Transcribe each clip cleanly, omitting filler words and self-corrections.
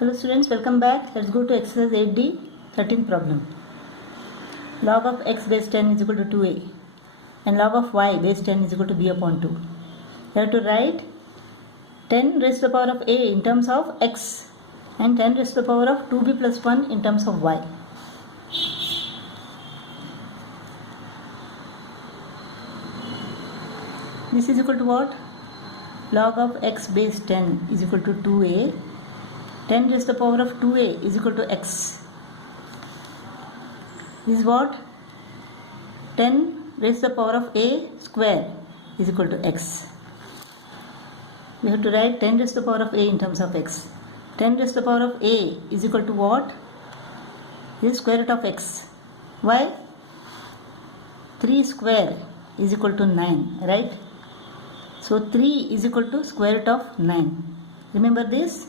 Hello students, welcome back. Let's go to exercise 8D, 13th problem. Log of x base 10 is equal to 2a and log of y base 10 is equal to b upon 2. You have to write 10 raised to the power of a in terms of x and 10 raised to the power of 2b plus 1 in terms of y. This is equal to what? Log of x base 10 is equal to 2a. 10 raised to the power of 2a is equal to x. This is what? 10 raised to the power of a square is equal to x. We have to write 10 raised to the power of a in terms of x. 10 raised to the power of a is equal to what? This is square root of x. Why? 3 square is equal to 9, right? So 3 is equal to square root of 9. Remember this?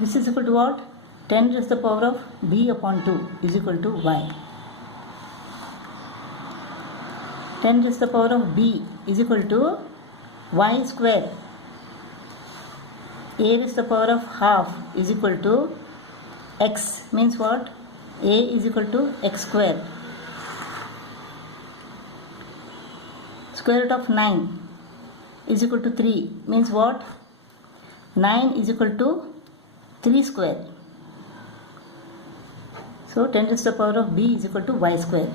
This is equal to what? 10 raised to the power of b upon 2 is equal to y. 10 raised to the power of b is equal to y square. A raised to the power of half is equal to x. Means what? A is equal to x square. Square root of 9 is equal to 3. Means what? 9 is equal to 3 square. So 10 raised to the power of b is equal to y square.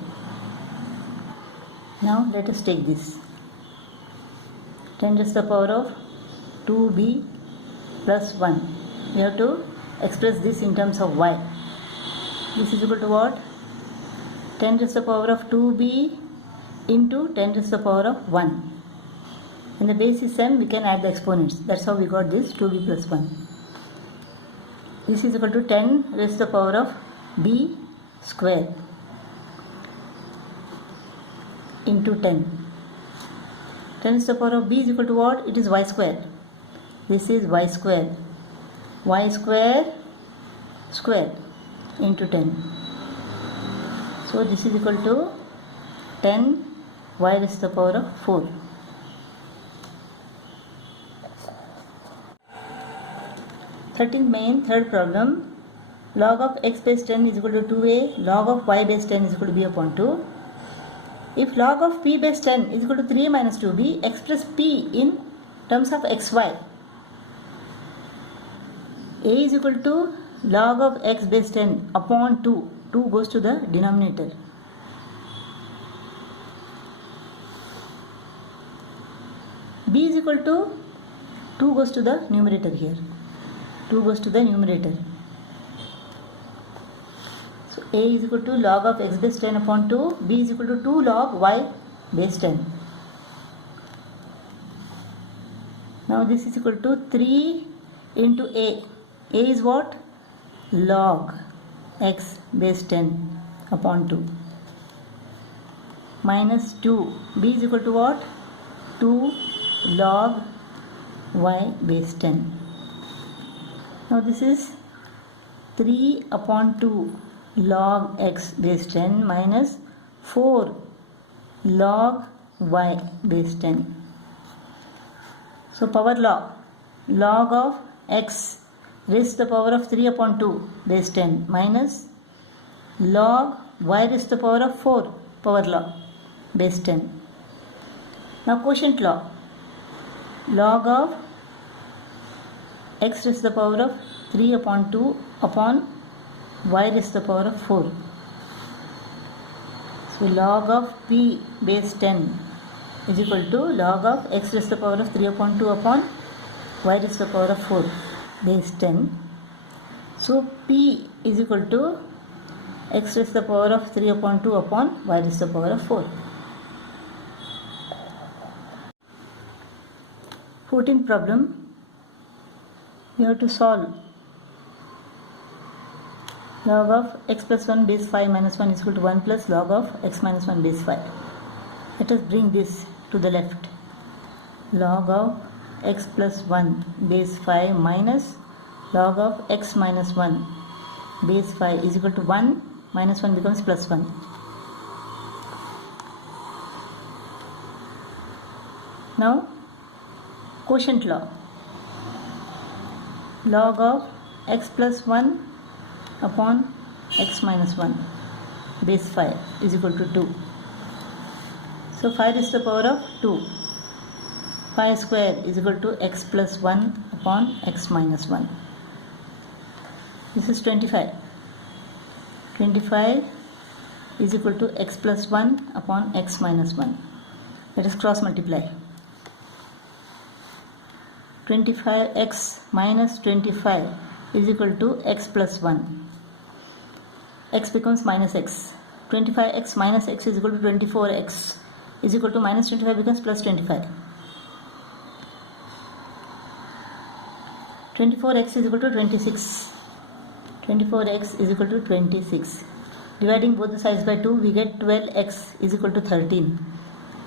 Now let us take this. 10 raised to the power of 2b plus 1. We have to express this in terms of y. This is equal to what? 10 raised to the power of 2b into 10 raised to the power of 1. In the base sum we can add the exponents. That's how we got this 2b plus 1. This is equal to 10 raised to the power of b square into 10. 10 raised to the power of b is equal to what? It is y square. This is y square. Y square square into 10. So this is equal to 10 y raised to the power of 4. Third problem. Log of x base 10 is equal to 2a. Log of y base 10 is equal to b upon 2. If log of p base 10 is equal to 3 minus 2b, express p in terms of xy. A is equal to log of x base 10 upon 2. 2 goes to the denominator. B is equal to 2 goes to the numerator here. 2 goes to the numerator. So A is equal to log of x base 10 upon 2. B is equal to 2 log y base 10. Now this is equal to 3 into A. A is what? Log x base 10 upon 2. Minus 2. B is equal to what? 2 log y base 10. Now this is 3 upon 2 log x base 10 minus 4 log y base 10. So power law. Log of x raised to the power of 3 upon 2 base 10 minus log y raised to the power of 4 power law base 10. Now quotient law. Log of x raised to the power of 3 upon 2 upon y raised to the power of 4. So log of p base 10 is equal to log of x raised to the power of 3 upon 2 upon y raised to the power of 4 base 10. So p is equal to x raised to the power of 3 upon 2 upon y raised to the power of 4. 14th problem. We have to solve log of x plus 1 base 5 minus 1 is equal to 1 plus log of x minus 1 base 5. Let us bring this to the left. Log of x plus 1 base 5 minus log of x minus 1 base 5 is equal to 1 minus 1 becomes plus 1. Now quotient law. log of x plus 1 upon x minus 1 base 5 is equal to 2. So 5 is the power of 2. 5 square is equal to x plus 1 upon x minus 1. This is 25. 25 is equal to x plus 1 upon x minus 1. Let us cross multiply. 25x minus 25 is equal to x plus 1. X becomes minus x. 25x minus x is equal to 24x is equal to minus 25 becomes plus 25. 24x is equal to 26. 24x is equal to 26. Dividing both the sides by 2, we get 12x is equal to 13.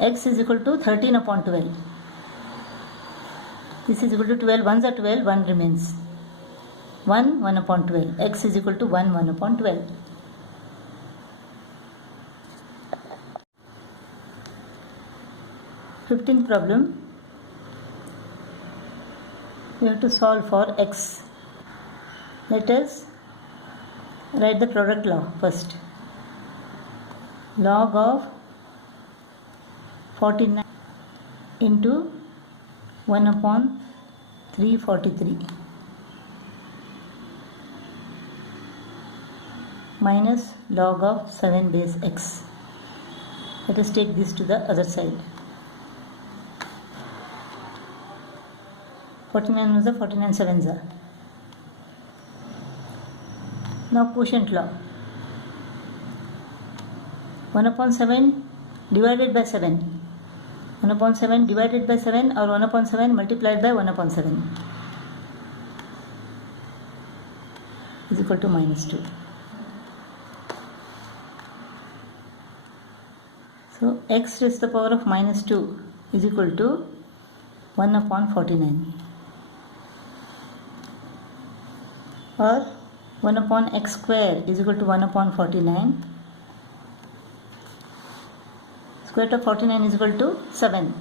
X is equal to 13 upon 12. This is equal to 12. 1s are 12, 1 remains. 1, 1 upon 12. X is equal to 1, 1 upon 12. Fifteenth problem. We have to solve for x. Let us write the product law first. Log of 49 into 1 upon 343 minus log of 7 base x. Let us take this to the other side. 49 was the 49 sevens are. Now quotient law. 1 upon 7 divided by 7. 1 upon 7 divided by 7 or 1 upon 7 multiplied by 1 upon 7 is equal to minus 2. So x raised to the power of minus 2 is equal to 1 upon 49 or 1 upon x square is equal to 1 upon 49. Square root of 49 is equal to 7.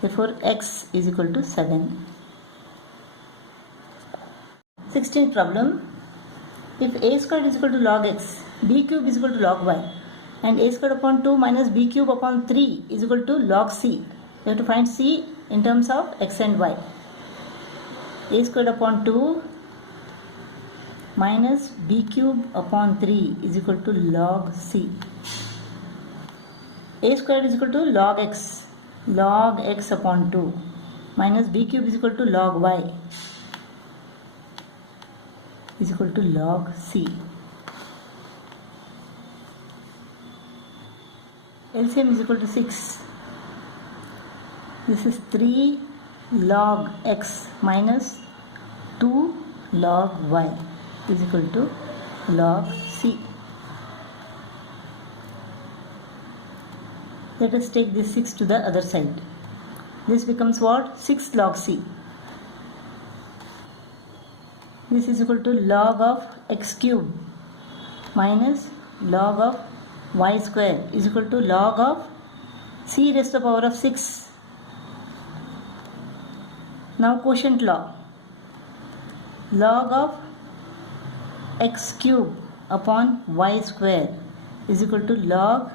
Therefore x is equal to 7. 16th problem. If a squared is equal to log x, b cube is equal to log y, and a squared upon 2 minus b cube upon 3 is equal to log c. We have to find c in terms of x and y. A squared upon 2 minus b cube upon 3 is equal to log c. A squared is equal to log x upon 2 minus b cube is equal to log y is equal to log c. LCM is equal to 6. This is 3 log x minus 2 log y is equal to log c. Let us take this 6 to the other side. This becomes what? 6 log c. This is equal to log of x cube minus log of y square is equal to log of c raised to the power of 6. Now quotient law. Log of x cube upon y square is equal to log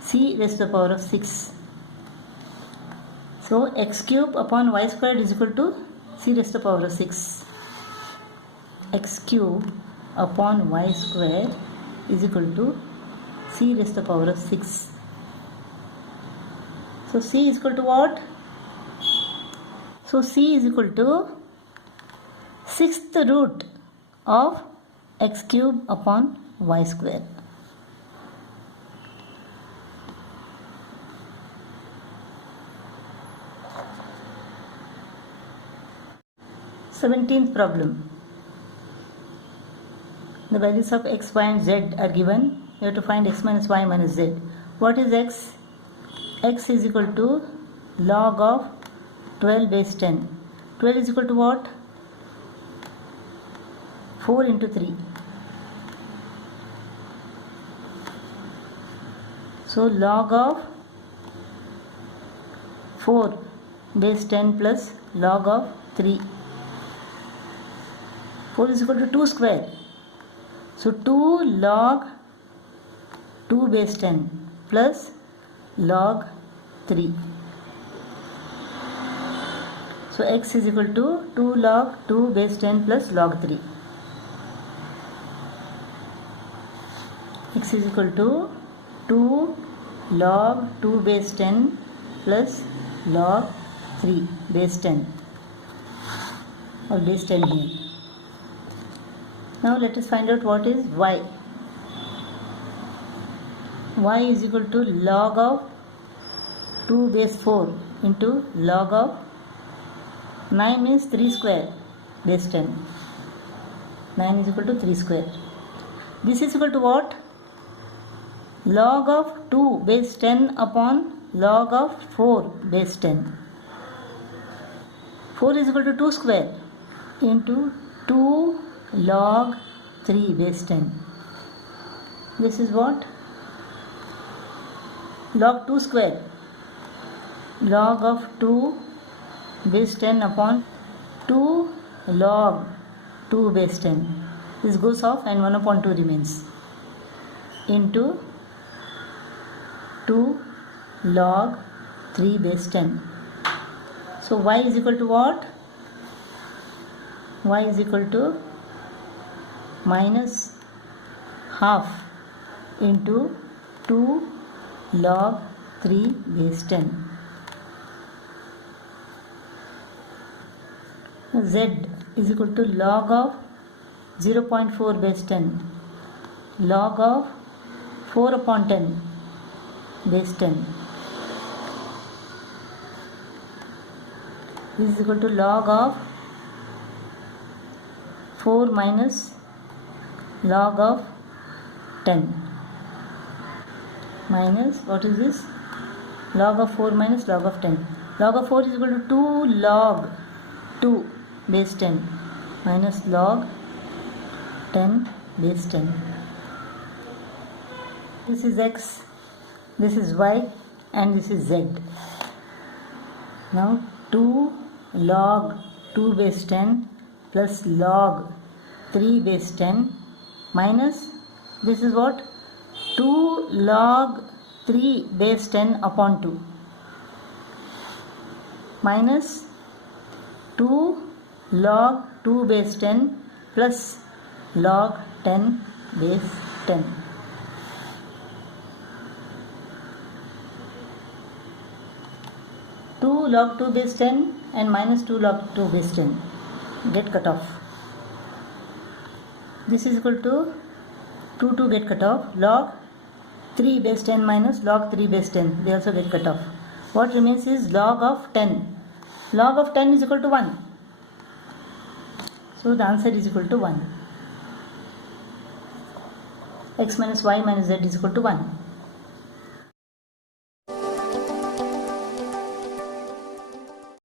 c raised to the power of 6. So x cube upon y squared is equal to c raised to the power of 6. X cube upon y square is equal to c raised to the power of 6. So c is equal to what? So c is equal to 6th root of x cube upon y square. Seventeenth problem. The values of x, y and z are given. You have to find x minus y minus z. What is x? X is equal to log of 12 base 10. 12 is equal to what? 4 into 3. So log of 4 base 10 plus log of 3 4 is equal to 2 square. So 2 log 2 base 10 plus log 3. So x is equal to 2 log 2 base 10 plus log 3. X is equal to 2 log 2 base 10 plus log 3 base 10 or base 10 here. Now let us find out what is y. Y is equal to log of 2 base 4 into log of 9 means 3 square base 10. 9 is equal to 3 square. This is equal to what? Log of 2 base 10 upon log of 4 base 10. 4 is equal to 2 square into 2 log 3 base 10. This is what? Log 2 square. Log of 2 base 10 upon 2 log 2 base 10. This goes off and 1 upon 2 remains. Into 2 log 3 base 10. So y is equal to what? Y is equal to minus half into 2 log 3 base 10. Z is equal to log of 0.4 base 10, log of 4 upon 10 base 10. This is equal to log of 4 minus log of 10 minus, what is this? Log of 4 minus log of 10. Log of 4 is equal to 2 log 2 base 10 minus log 10 base 10. This is x, this is y, and this is z. Now 2 log 2 base 10 plus log 3 base 10 minus, this is what? 2 log 3 base 10 upon 2 minus 2 log 2 base 10 plus log 10 base 10. Log 2 base 10 and minus 2 log 2 base 10 get cut off. This is equal to 2 get cut off. Log 3 base 10 minus log 3 base 10, they also get cut off. What remains is log of 10. Log of 10 is equal to 1. So the answer is equal to 1. X minus y minus z is equal to 1.